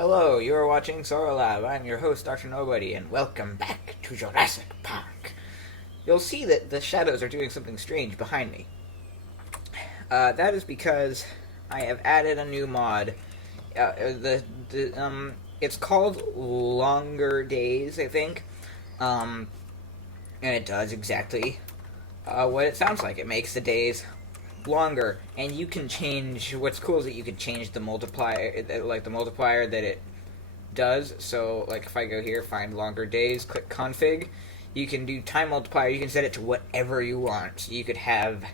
Hello, you are watching Sora Lab. I'm your host, Dr. Nobody, and welcome back to Jurassic Park. You'll see that the shadows are doing something strange behind me. That is because I have added a new mod. It's called Longer Days, I think. And it does exactly what it sounds like. It makes the days longer, and you can change. What's cool is that you can change the multiplier, like the multiplier that it does. So, like if I go here, find longer days, click config, you can do time multiplier. You can set it to whatever you want. So you could have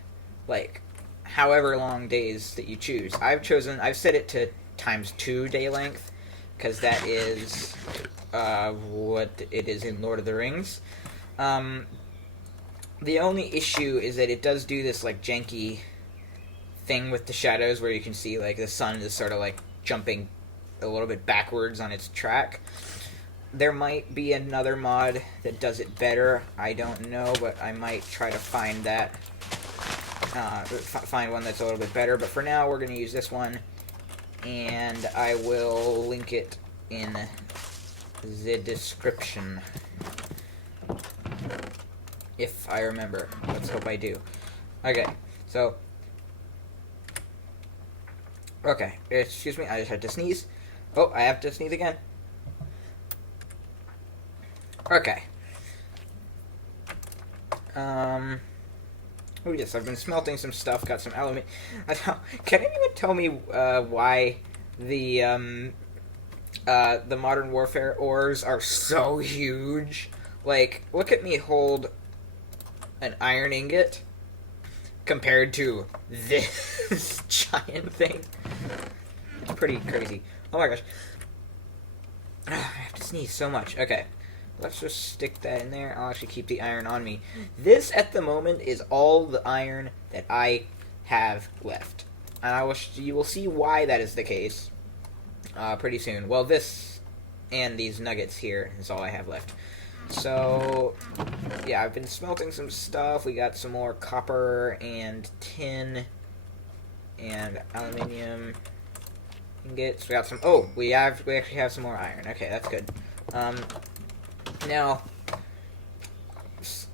like however long days that you choose. I've set it to ×2 day length because that is what it is in Lord of the Rings. The only issue is that it does do this like janky thing with the shadows where you can see like the sun is sort of like jumping a little bit backwards on its track. There might be another mod that does it better. I don't know, but I might try to find that. Find one that's a little bit better. But for now, we're going to use this one, and I will link it in the description. If I remember. Let's hope I do. Okay, so... Okay, excuse me, I just had to sneeze. Oh, I have to sneeze again. Okay. Oh yes, I've been smelting some stuff, got some aluminium. Can anyone tell me why the Modern Warfare ores are so huge? Like, look at me hold an iron ingot compared to this giant thing. It's pretty crazy. Oh my gosh. I have to sneeze so much. Okay. Let's just stick that in there. I'll actually keep the iron on me. This, at the moment, is all the iron that I have left. And you will see why that is the case pretty soon. Well, this and these nuggets here is all I have left. So, yeah, I've been smelting some stuff. We got some more copper and tin and aluminium ingots. We got some. Oh, we actually have some more iron. Okay, that's good. Now,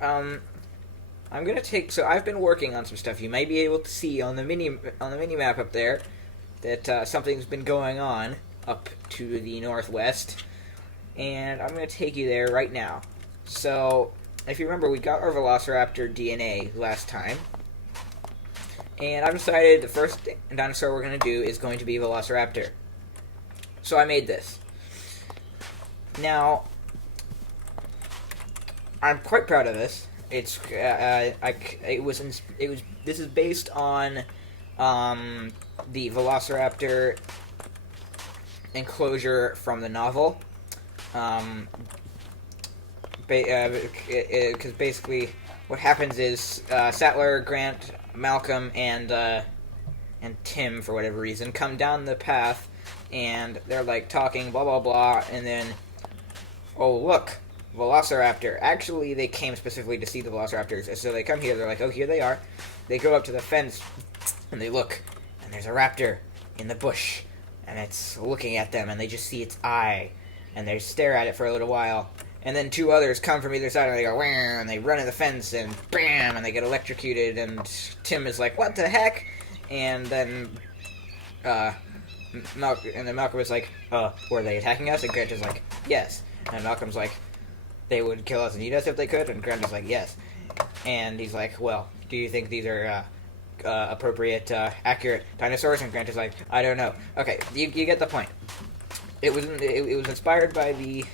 I'm gonna take. So I've been working on some stuff. You may be able to see on the mini map up there that something's been going on up to the northwest. And I'm going to take you there right now. So, if you remember, we got our Velociraptor DNA last time. And I've decided the first dinosaur we're going to do is going to be Velociraptor. So I made this. Now, I'm quite proud of this. This is based on the Velociraptor enclosure from the novel. Because basically what happens is Sattler, Grant, Malcolm, and Tim, for whatever reason, come down the path, and they're like talking, blah blah blah, and then, oh look, Velociraptor. Actually, they came specifically to see the Velociraptors, so they come here, they're like, oh, here they are. They go up to the fence, and they look, and there's a raptor in the bush, and it's looking at them, and they just see its eye. And they stare at it for a little while. And then two others come from either side, and they go, wham, and they run in the fence, and bam, and they get electrocuted, and Tim is like, what the heck? And then, Malcolm is like, were they attacking us? And Grant is like, yes. And Malcolm's like, they would kill us and eat us if they could? And Grant is like, yes. And he's like, well, do you think these are, appropriate, accurate dinosaurs? And Grant is like, I don't know. Okay, you get the point. It was inspired by the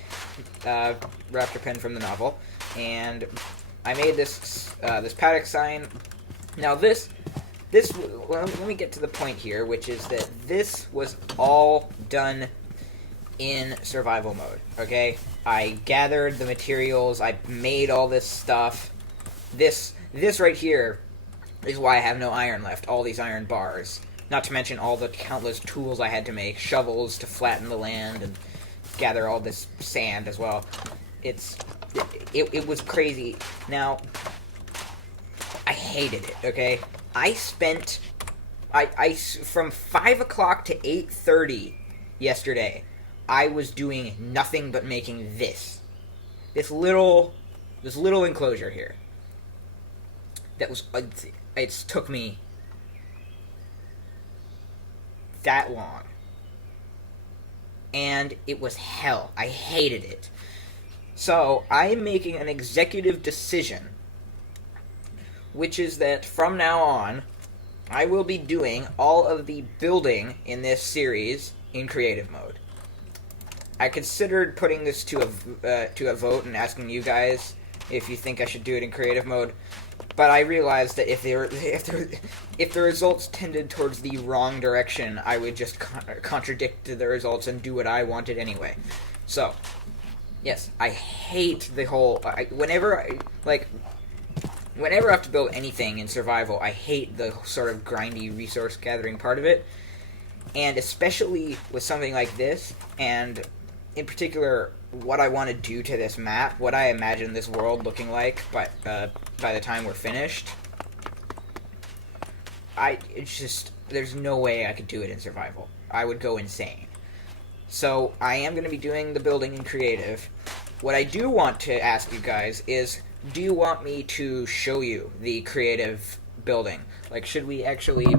raptor pen from the novel, and I made this paddock sign. Now let me get to the point here, which is that this was all done in survival mode. Okay, I gathered the materials, I made all this stuff. This right here is why I have no iron left. All these iron bars. Not to mention all the countless tools I had to make, shovels to flatten the land and gather all this sand as well. It was crazy. Now, I hated it, okay? I spent from 5 o'clock to 8:30 yesterday I was doing nothing but making this little enclosure here. That was it took me that long, and it was hell. I hated it. So I'm making an executive decision, which is that from now on, I will be doing all of the building in this series in creative mode. I considered putting this to a vote and asking you guys if you think I should do it in creative mode, but I realized that if the results tended towards the wrong direction, I would just contradict the results and do what I wanted anyway. So, yes, I hate the whole. Whenever I have to build anything in survival, I hate the sort of grindy resource gathering part of it, and especially with something like this, and in particular, what I want to do to this map, what I imagine this world looking like, but by the time we're finished, there's no way I could do it in survival. I would go insane. So I am going to be doing the building in creative. What I do want to ask you guys is, do you want me to show you the creative building? Like, should we actually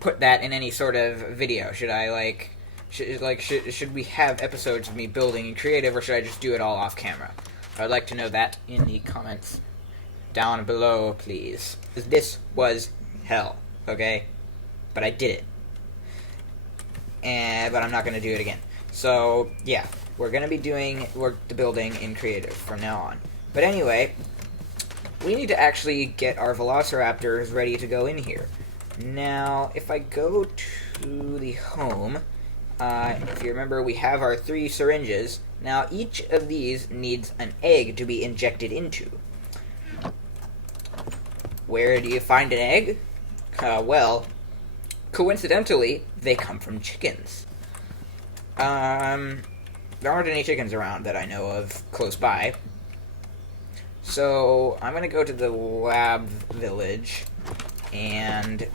put that in any sort of video? Should I, should we have episodes of me building in creative, or should I just do it all off camera? I'd like to know that in the comments down below, please. This was hell, okay? But I did it. But I'm not going to do it again. So, yeah, we're going to be doing the building in creative from now on. But anyway, we need to actually get our velociraptors ready to go in here. Now, if I go to the home, if you remember, we have our 3 syringes. Now, each of these needs an egg to be injected into. Where do you find an egg? Well, coincidentally, they come from chickens. There aren't any chickens around that I know of close by. So, I'm going to go to the lab village and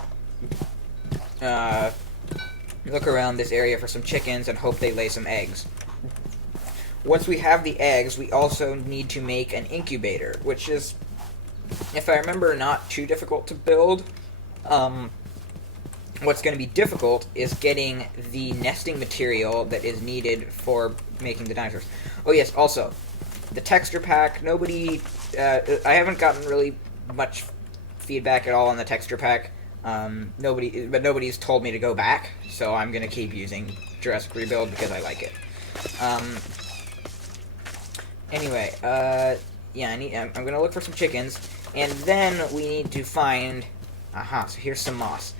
look around this area for some chickens and hope they lay some eggs. Once we have the eggs, we also need to make an incubator, which is, if I remember, not too difficult to build. What's going to be difficult is getting the nesting material that is needed for making the dinosaurs. Oh yes, also, the texture pack, I haven't gotten really much feedback at all on the texture pack. Nobody's told me to go back, so I'm gonna keep using Jurassic Rebuild because I like it. Anyway, yeah, I'm gonna look for some chickens, and then we need to find. So here's some moss.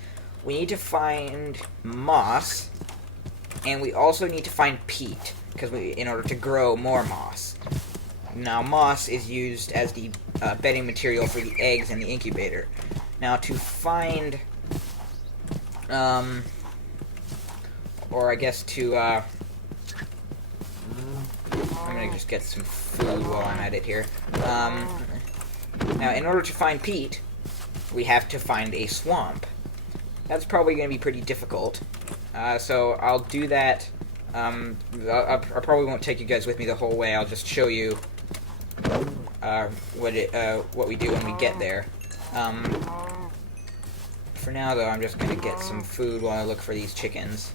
We need to find moss, and we also need to find peat in order to grow more moss. Now, moss is used as the bedding material for the eggs in the incubator. Now, to find, or I guess to, I'm gonna just get some food while I'm at it here. Now, in order to find peat, we have to find a swamp. That's probably gonna be pretty difficult. So I'll do that. I probably won't take you guys with me the whole way. I'll just show you what we do when we get there. For now, though, I'm just gonna get some food while I look for these chickens.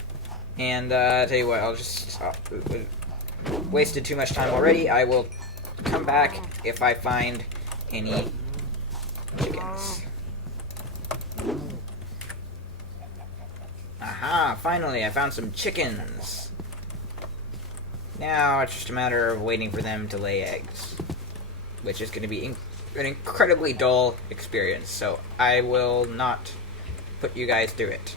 And tell you what, I'll just wasted too much time already. I will come back if I find any chickens. Aha! Finally, I found some chickens. Now it's just a matter of waiting for them to lay eggs, which is going to be an incredibly dull experience, so I will not put you guys through it.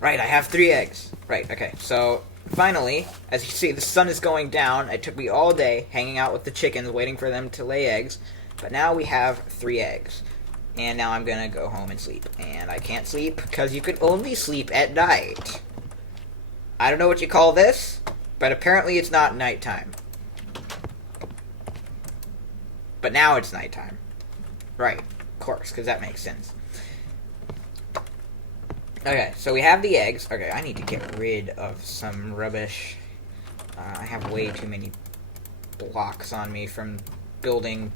Right, I have 3 eggs. Right, okay, so finally, as you see, the sun is going down. It took me all day hanging out with the chickens, waiting for them to lay eggs, but now we have 3 eggs. And now I'm gonna go home and sleep. And I can't sleep because you can only sleep at night. I don't know what you call this, but apparently it's not nighttime. But now it's nighttime. Right, of course, because that makes sense. Okay, so we have the eggs. Okay, I need to get rid of some rubbish. I have way too many blocks on me from building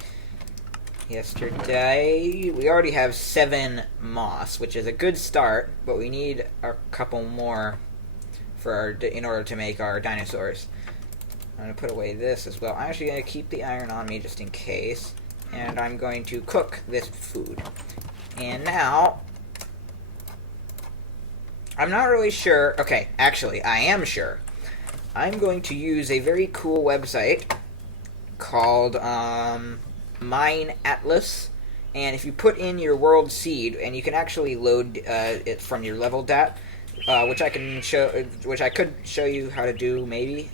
yesterday. We already have 7 moss, which is a good start, but we need a couple more in order to make our dinosaurs. I'm going to put away this as well. I'm actually going to keep the iron on me just in case, and I'm going to cook this food. And now, I'm not really sure. Okay, actually, I am sure. I'm going to use a very cool website called Mine Atlas, and if you put in your world seed, and you can actually load it from your level dat, which I could show you how to do maybe.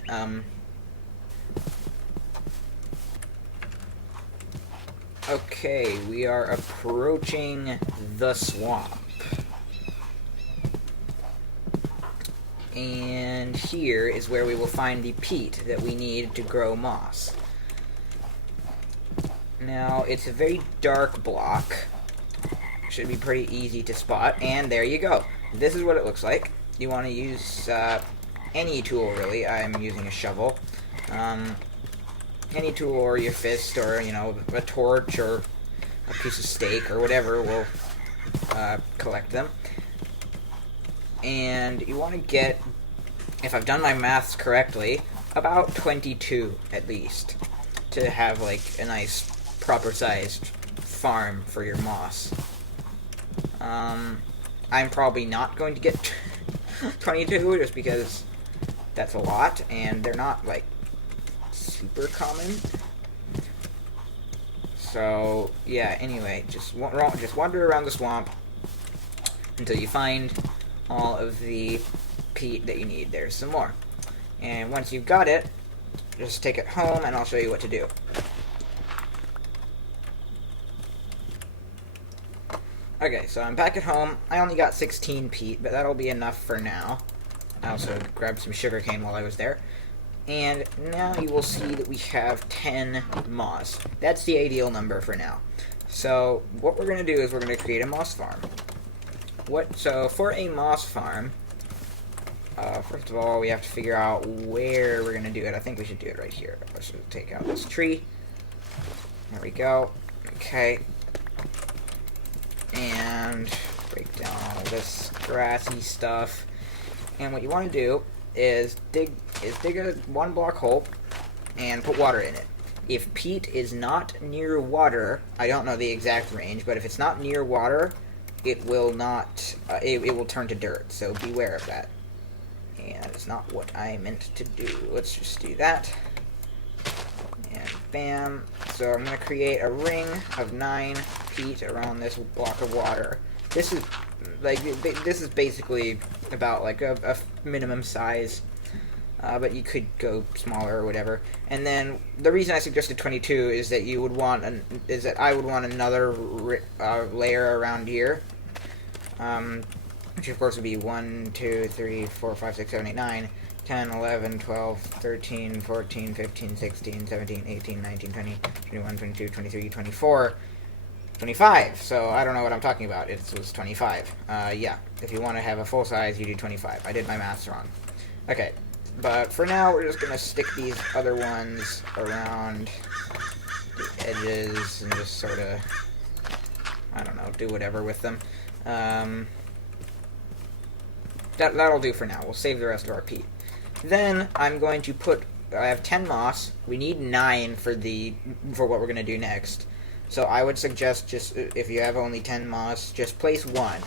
Okay, we are approaching the swamp. And here is where we will find the peat that we need to grow moss. Now, it's a very dark block. Should be pretty easy to spot. And there you go. This is what it looks like. You want to use any tool, really. I'm using a shovel. Any tool, or your fist, or, you know, a torch, or a piece of steak, or whatever will collect them. And you want to get, if I've done my maths correctly, about 22 at least, to have like a nice proper sized farm for your moss. I'm probably not going to get 22 just because that's a lot, and they're not like super common. So yeah, anyway, just wander around the swamp until you find all of the peat that you need. There's some more. And once you've got it, just take it home and I'll show you what to do. Okay, so I'm back at home. I only got 16 peat, but that'll be enough for now. I also grabbed some sugarcane while I was there. And now you will see that we have 10 moss. That's the ideal number for now. So what we're going to do is we're going to create a moss farm. So for a moss farm, first of all, we have to figure out where we're going to do it. I think we should do it right here. Let's just take out this tree. There we go. Okay. And break down all this grassy stuff. And what you want to do is dig a 1 block hole and put water in it. If peat is not near water, I don't know the exact range, but if it's not near water, it will not, it will turn to dirt, so beware of that. And that is not what I meant to do. Let's just do that. And bam. So I'm going to create a ring of 9 peat around this block of water. This is basically about like a minimum size, but you could go smaller or whatever. And then the reason I suggested 22 is that you would want I would want another layer around here, which of course would be 1, 2, 3, 4, 5, 6, 7, 8, 9, 10, 11, 12, 13, 14, 15, 16, 17, 18, 19, 20, 21, 22, 23, 24, 25. So I don't know what I'm talking about. It was 25. Yeah, if you want to have a full size, you do 25. I did my maths wrong. Okay, but for now, we're just going to stick these other ones around the edges and just sort of, I don't know, do whatever with them. That'll do for now. We'll save the rest of our peat. Then I'm going to I have 10 moss. We need 9 for what we're going to do next. So I would suggest, just if you have only 10 moss, just place 1.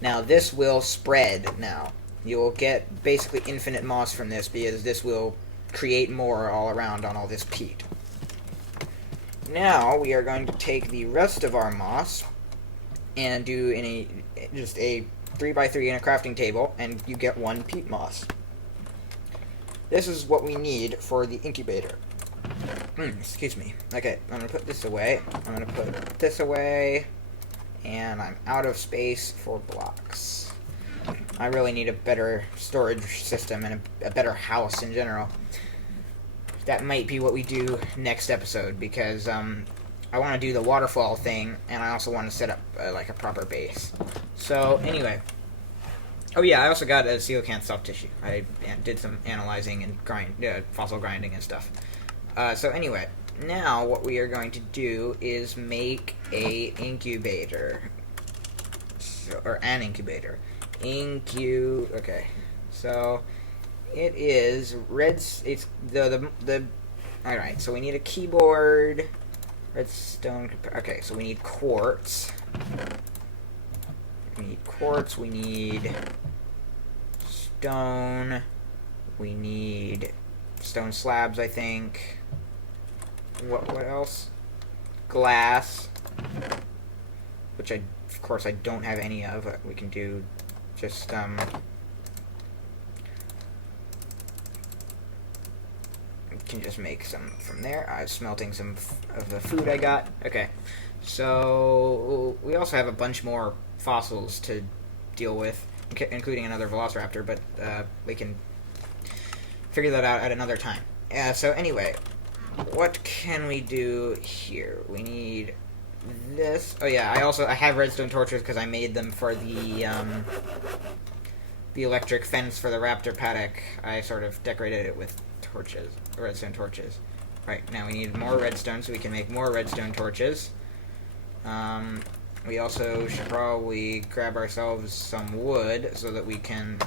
Now this will spread now. You will get basically infinite moss from this, because this will create more all around on all this peat. Now we are going to take the rest of our moss and do just a 3x3 in a crafting table, and you get 1 peat moss. This is what we need for the incubator. Excuse me. Okay, I'm going to put this away. I'm going to put this away. And I'm out of space for blocks. I really need a better storage system and a better house in general. That might be what we do next episode, because I want to do the waterfall thing, and I also want to set up like a proper base. So anyway, Oh yeah, I also got a coelacanth soft tissue. I did some analyzing and fossil grinding and stuff. So anyway, now what we are going to do is make a incubator, or an incubator. Okay, so it is red. It's the. All right, so we need a keyboard, redstone. Okay, so we need quartz. We need quartz. We need stone. We need stone slabs, I think. What else? Glass, which of course I don't have any of. We can do just we can just make some from there. I'm smelting some of the food I got. Okay, so we also have a bunch more fossils to deal with, including another velociraptor, but we can figure that out at another time. So anyway, what can we do here? We need this. Oh yeah, I have redstone torches because I made them for the electric fence for the raptor paddock. I sort of decorated it with torches, redstone torches. Right, now we need more redstone so we can make more redstone torches. We also should probably grab ourselves some wood so that we can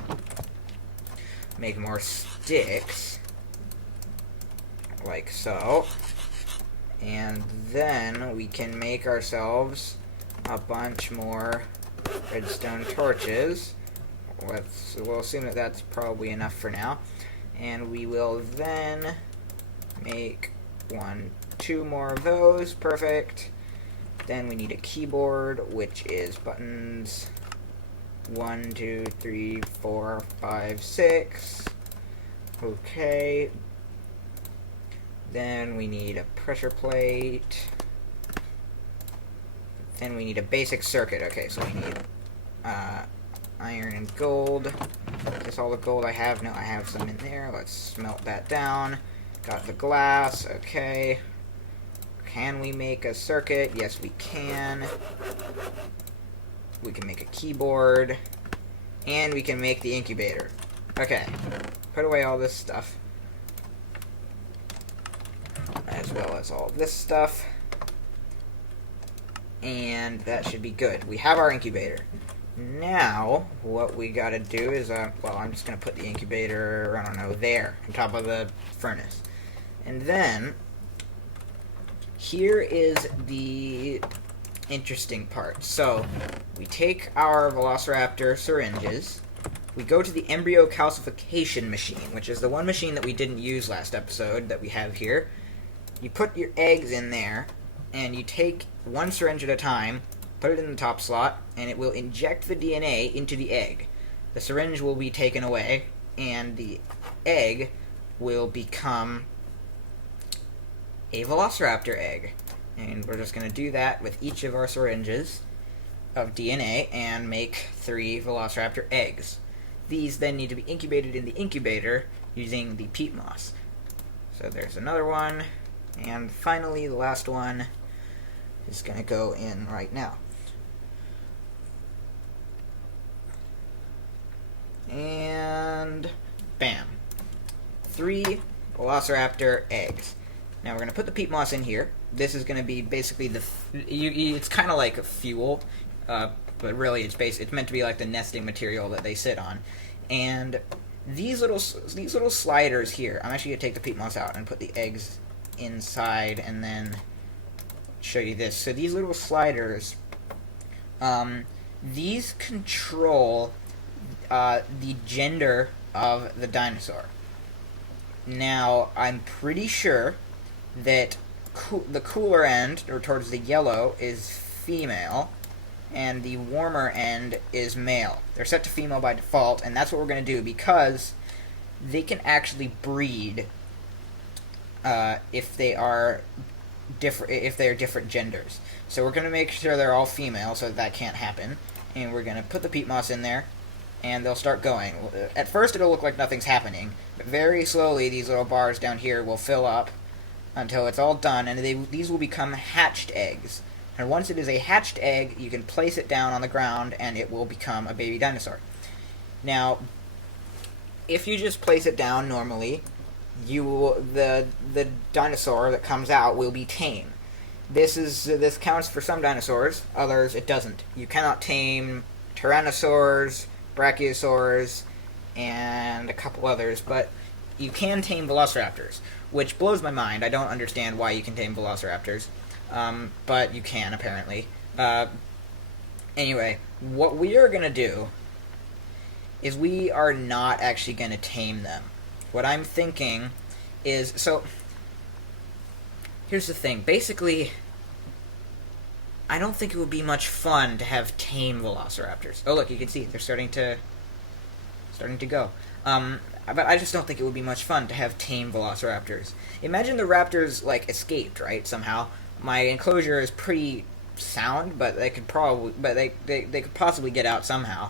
make more sticks. Like so. And then we can make ourselves a bunch more redstone torches. We'll assume that that's probably enough for now. And we will then make 2 more of those. Perfect. Then we need a keyboard, which is buttons 1, 2, 3, 4, 5, 6. Okay. Then we need a pressure plate. Then we need a basic circuit. Okay, so we need iron and gold. Is this all the gold I have? No, I have some in there. Let's smelt that down. Got the glass. Okay. Can we make a circuit? Yes, we can. We can make a keyboard. And we can make the incubator. Okay. Put away all this stuff. As well as all this stuff. And that should be good. We have our incubator. Now, what we gotta do is, well, I'm just gonna put the incubator, I don't know, there, on top of the furnace. And then, here is the interesting part. So, we take our velociraptor syringes, we go to the embryo calcification machine, which is the one machine that we didn't use last episode that we have here. You put your eggs in there, and you take one syringe at a time, put it in the top slot, and it will inject the DNA into the egg. The syringe will be taken away, and the egg will become a velociraptor egg. And we're just going to do that with each of our syringes of DNA and make 3 velociraptor eggs. These then need to be incubated in the incubator using the peat moss. So there's another one. And finally, the last one is going to go in right now. And bam. 3 velociraptor eggs. Now we're going to put the peat moss in here. This is going to be basically it's kind of like a fuel, but really it's meant to be like the nesting material that they sit on. And these little sliders here, I'm actually going to take the peat moss out and put the eggs inside and then show you this. So these little sliders, these control the gender of the dinosaur. Now, I'm pretty sure that the cooler end, or towards the yellow, is female, and the warmer end is male. They're set to female by default, and that's what we're going to do, because they can actually breed if they are different genders. So we're going to make sure they're all female, so that can't happen, and we're going to put the peat moss in there, and they'll start going. At first it'll look like nothing's happening, but very slowly these little bars down here will fill up until it's all done, and these will become hatched eggs. And once it is a hatched egg, you can place it down on the ground, and it will become a baby dinosaur. Now, if you just place it down normally, the dinosaur that comes out will be tame. This counts for some dinosaurs, others it doesn't. You cannot tame tyrannosaurs, brachiosaurs, and a couple others, but you can tame velociraptors, which blows my mind. I don't understand why you can tame velociraptors, but you can apparently. Anyway, what we are going to do is we are not actually going to tame them. What I'm thinking is, so, here's the thing. Basically, I don't think it would be much fun to have tame velociraptors. Oh, look, you can see they're starting to go. But I just don't think it would be much fun to have tame velociraptors. Imagine the raptors, like, escaped, right, somehow. My enclosure is pretty sound, but they could possibly get out somehow.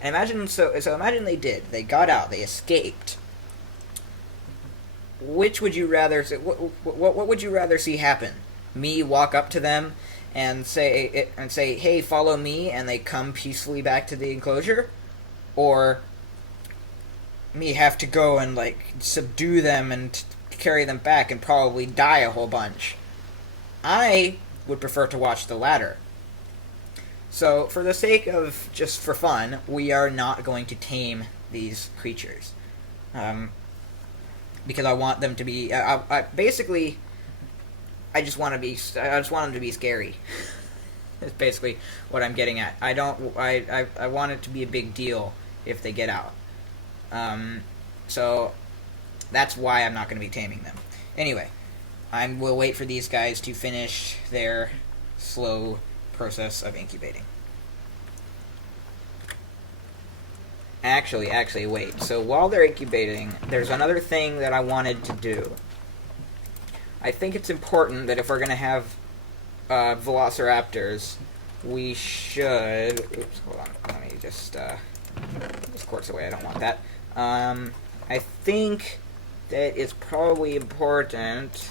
And imagine they did. They got out. They escaped. Which would you rather? What would you rather see happen? Me walk up to them and say, "Hey, follow me," and they come peacefully back to the enclosure, or me have to go and like subdue them and carry them back and probably die a whole bunch? I would prefer to watch the latter. So, for the sake of just for fun, we are not going to tame these creatures, because I want them to be. Basically, I just want them to be scary. That's basically what I'm getting at. I want it to be a big deal if they get out. So that's why I'm not going to be taming them. Anyway, we'll wait for these guys to finish their slow process of incubating. Actually, wait. So while they're incubating, there's another thing that I wanted to do. I think it's important that if we're going to have velociraptors, we should... Oops, hold on. Let me just... this quartz away. I don't want that. I think that it's probably important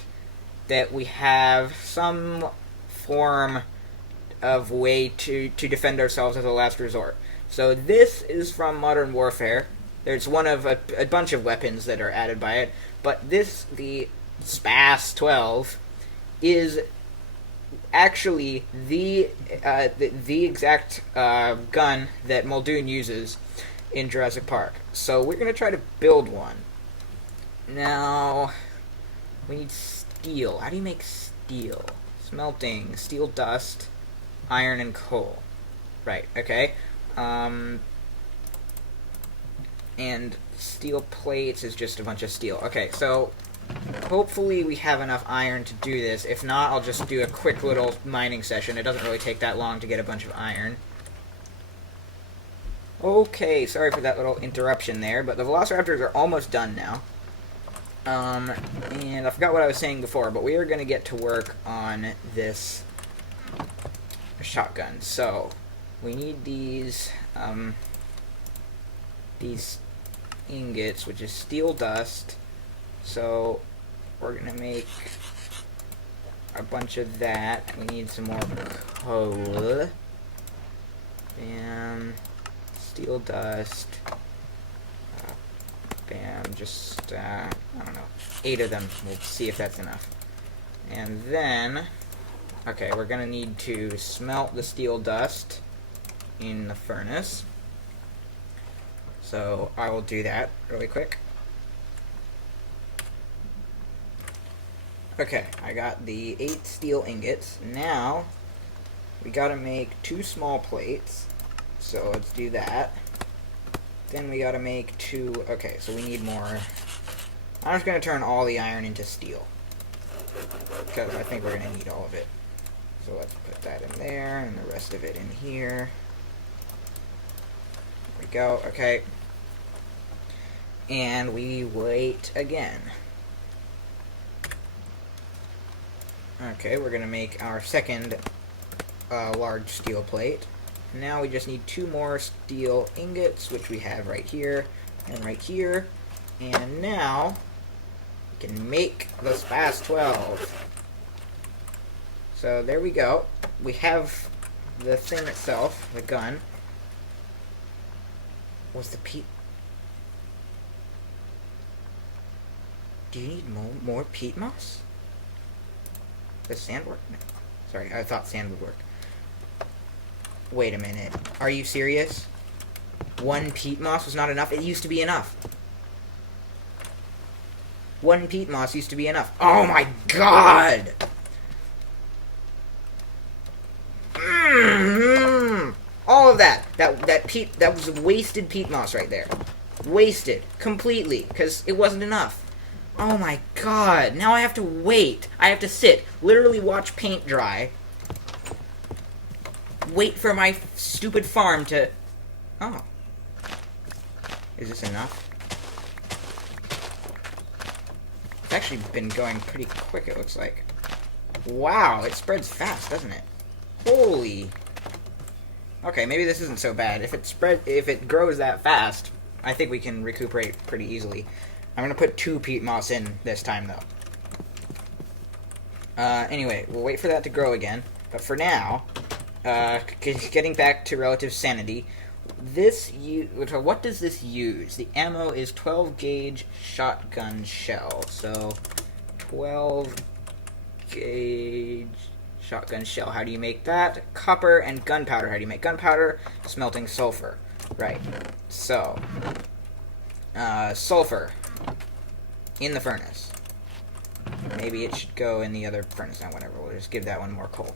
that we have some form of way to defend ourselves as a last resort. So this is from Modern Warfare. There's one of a bunch of weapons that are added by it, but this, the SPAS 12, is actually the exact gun that Muldoon uses in Jurassic Park. So we're going to try to build one. Now, we need steel. How do you make steel? Smelting, steel dust, iron, and coal. Right, okay. And steel plates is just a bunch of steel. Okay, so hopefully we have enough iron to do this. If not, I'll just do a quick little mining session. It doesn't really take that long to get a bunch of iron. Okay, sorry for that little interruption there, but the velociraptors are almost done now. And I forgot what I was saying before, but we are going to get to work on this shotgun. So, we need these ingots, which is steel dust. So, we're going to make a bunch of that. We need some more coal. Bam. Steel dust. Bam. Just, I don't know, 8 of them. We'll see if that's enough. And then, okay, we're going to need to smelt the steel dust in the furnace. So, I will do that really quick. Okay, I got the 8 steel ingots. Now, we gotta make 2 small plates. So, let's do that. Then we gotta make 2... Okay, so we need more. I'm just gonna turn all the iron into steel, because I think we're gonna need all of it. So let's put that in there, and the rest of it in here. There we go, okay. And we wait again. Okay, we're gonna make our second large steel plate. Now we just need 2 more steel ingots, which we have right here and right here. And now we can make the SPAS 12. So there we go. We have the thing itself, the gun. Was the peat... Do you need more peat moss? Does sand work? No. Sorry, I thought sand would work. Wait a minute. Are you serious? 1 peat moss was not enough? It used to be enough. 1 peat moss used to be enough. Oh my god! All of that. That was wasted peat moss right there. Wasted. Completely. Because it wasn't enough. Oh my god. Now I have to wait. I have to sit. Literally watch paint dry. Wait for my stupid farm to... Oh. Is this enough? It's actually been going pretty quick, it looks like. Wow, it spreads fast, doesn't it? Holy... Okay, maybe this isn't so bad. If it grows that fast, I think we can recuperate pretty easily. I'm gonna put 2 peat moss in this time, though. Anyway, we'll wait for that to grow again. But for now, getting back to relative sanity, what does this use? The ammo is 12 gauge shotgun shell. So, 12 gauge shotgun shell. How do you make that? Copper and gunpowder. How do you make gunpowder? Smelting sulfur. Right. So, sulfur in the furnace. Maybe it should go in the other furnace. Now, whatever. We'll just give that one more coal.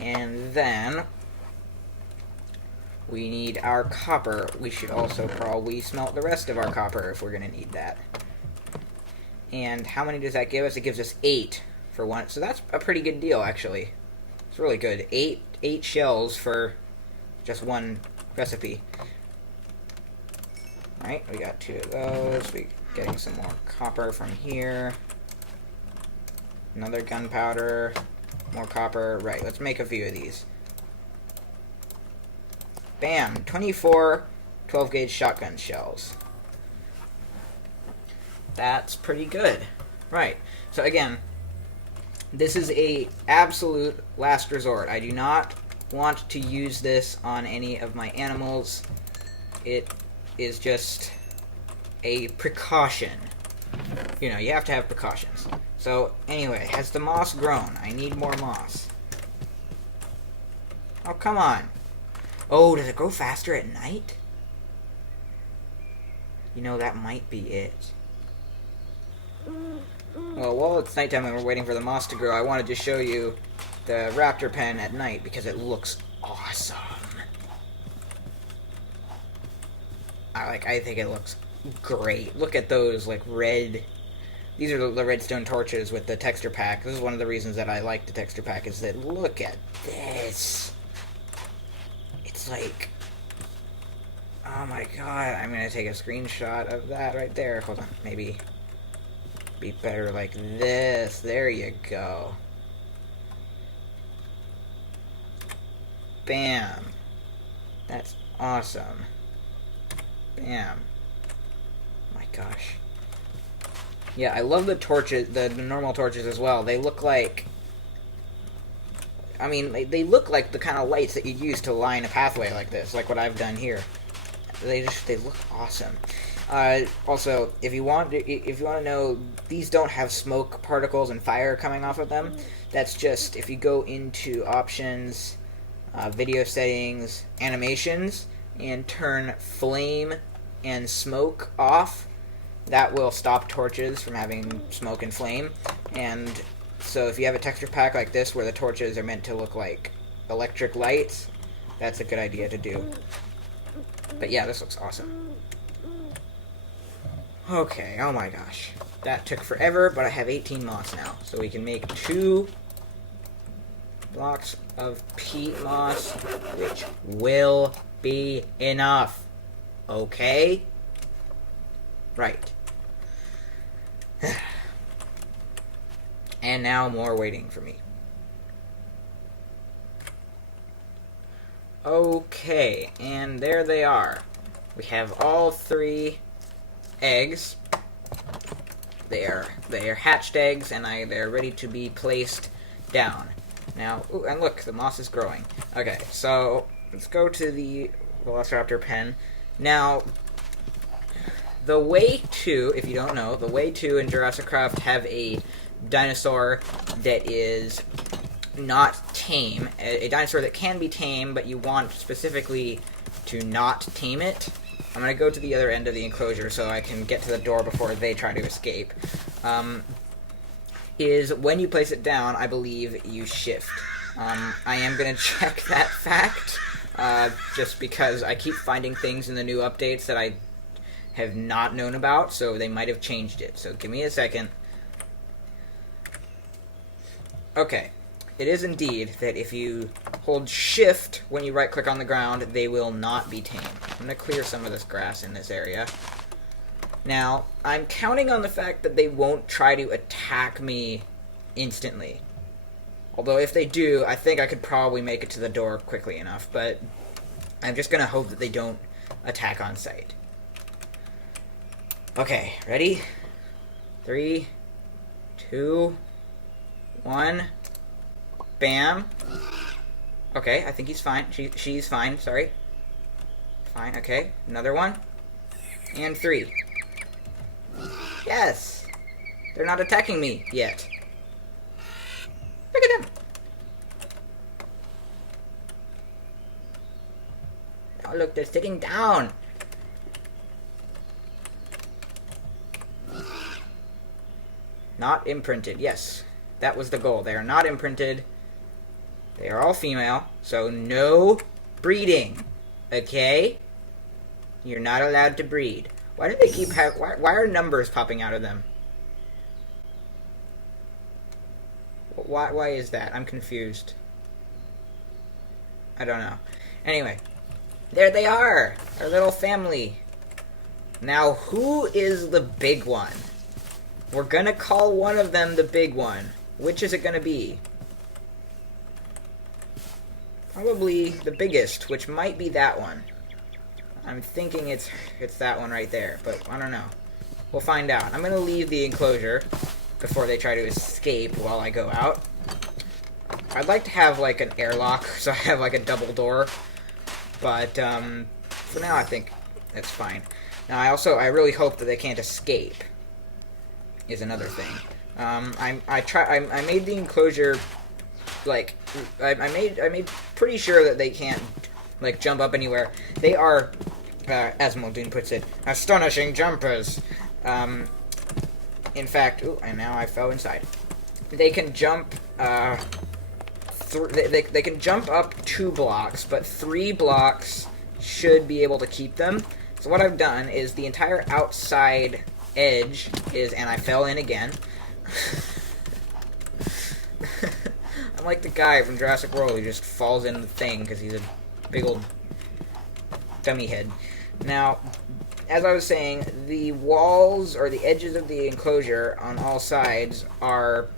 And then we need our copper. We should also probably smelt the rest of our copper if we're going to need that. And how many does that give us? It gives us 8 for one. So that's a pretty good deal, actually. It's really good. 8 shells for just one recipe. Alright, we got 2 of those. We're getting some more copper from here. Another gunpowder. More copper. Right, let's make a few of these. Bam! 24 12-gauge shotgun shells. That's pretty good. Right. So again, this is a absolute last resort. I do not want to use this on any of my animals. It is just a precaution. You know, you have to have precautions. So, anyway, has the moss grown? I need more moss. Oh, come on. Oh, does it grow faster at night? You know, that might be it. Well, while it's nighttime and we're waiting for the moss to grow, I wanted to show you the raptor pen at night because it looks awesome. I think it looks great. Look at those, like, red... These are the redstone torches with the texture pack. This is one of the reasons that I like the texture pack, is that look at this. It's like... Oh my god, I'm gonna take a screenshot of that right there. Hold on, maybe be better like this. There you go. Bam. That's awesome. Bam. My gosh. Yeah, I love the torches, the normal torches as well. They look like... I mean, they look like the kind of lights that you'd use to line a pathway like this, like what I've done here. They look awesome. Also, if you want to know, these don't have smoke particles and fire coming off of them. That's just, if you go into options, video settings, animations, and turn flame and smoke off, that will stop torches from having smoke and flame. And so if you have a texture pack like this where the torches are meant to look like electric lights, that's a good idea to do. But yeah, this looks awesome. Okay, oh my gosh. That took forever, but I have 18 moss now. So we can make 2 blocks of peat moss, which will be enough. Okay? Right. And now more waiting for me. Okay, and there they are. We have all 3 eggs. They are hatched eggs, and they're ready to be placed down. Now, ooh, and look, the moss is growing. Okay, so let's go to the Velociraptor pen. Now, the way to, if you don't know, the way to in Jurassicraft have a dinosaur that is not tame, a dinosaur that can be tame, but you want specifically to not tame it. I'm going to go to the other end of the enclosure so I can get to the door before they try to escape. Is when you place it down, I believe you shift. I am going to check that fact, just because I keep finding things in the new updates that I have not known about, so they might have changed it. So give me a second. Okay. It is indeed that if you hold shift when you right-click on the ground, they will not be tamed. I'm going to clear some of this grass in this area. Now, I'm counting on the fact that they won't try to attack me instantly. Although if they do, I think I could probably make it to the door quickly enough, but I'm just going to hope that they don't attack on sight. Okay, ready? 3, 2, 1... Bam. Okay, I think he's fine. She's fine, sorry. Fine, okay. Another one. And 3. Yes! They're not attacking me yet. Look at them! Oh, look, they're sitting down! Not imprinted, yes. That was the goal. They are not imprinted. They are all female, so no breeding, okay? You're not allowed to breed. Why do they keep why are numbers popping out of them? Why is that? I'm confused. I don't know. Anyway, there they are, our little family. Now, who is the big one? We're gonna call one of them the big one. Which is it gonna be? Probably the biggest, which might be that one. I'm thinking it's that one right there, but I don't know. We'll find out. I'm gonna leave the enclosure before they try to escape while I go out. I'd like to have like an airlock, so I have like a double door, but for now I think that's fine. Now I really hope that they can't escape, is another thing. I made the enclosure, like, I made pretty sure that they can't, like, jump up anywhere. They are, as Muldoon puts it, astonishing jumpers. In fact, ooh, and now I fell inside. They can jump, they can jump up 2 blocks, but 3 blocks should be able to keep them. So what I've done is the entire outside edge is, and I fell in again. I'm like the guy from Jurassic World who just falls in the thing because he's a big old dummy head. Now, as I was saying, the walls or the edges of the enclosure on all sides are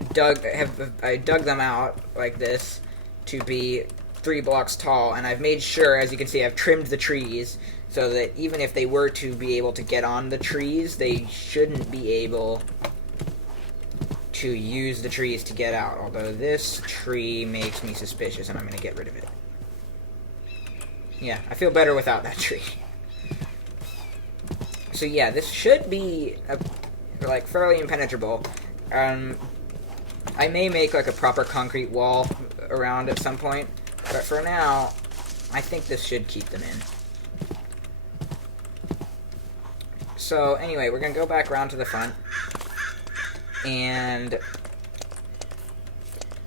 I dug them out like this to be 3 blocks tall, and I've made sure, as you can see, I've trimmed the trees so that even if they were to be able to get on the trees, they shouldn't be able to use the trees to get out, although this tree makes me suspicious and I'm going to get rid of it. Yeah, I feel better without that tree. So yeah, this should be like fairly impenetrable. I may make like a proper concrete wall around at some point, but for now, I think this should keep them in. So anyway, we're going to go back around to the front and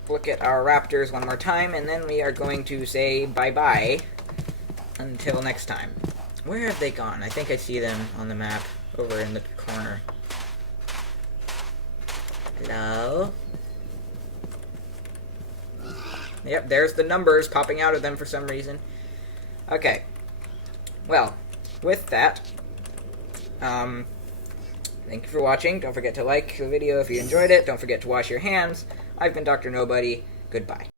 look at our raptors one more time, and then we are going to say bye-bye until next time. Where have they gone? I think I see them on the map over in the corner. Hello? Yep, there's the numbers popping out of them for some reason. Okay. Well, with that, thank you for watching. Don't forget to like the video if you enjoyed it. Don't forget to wash your hands. I've been Dr. Nobody. Goodbye.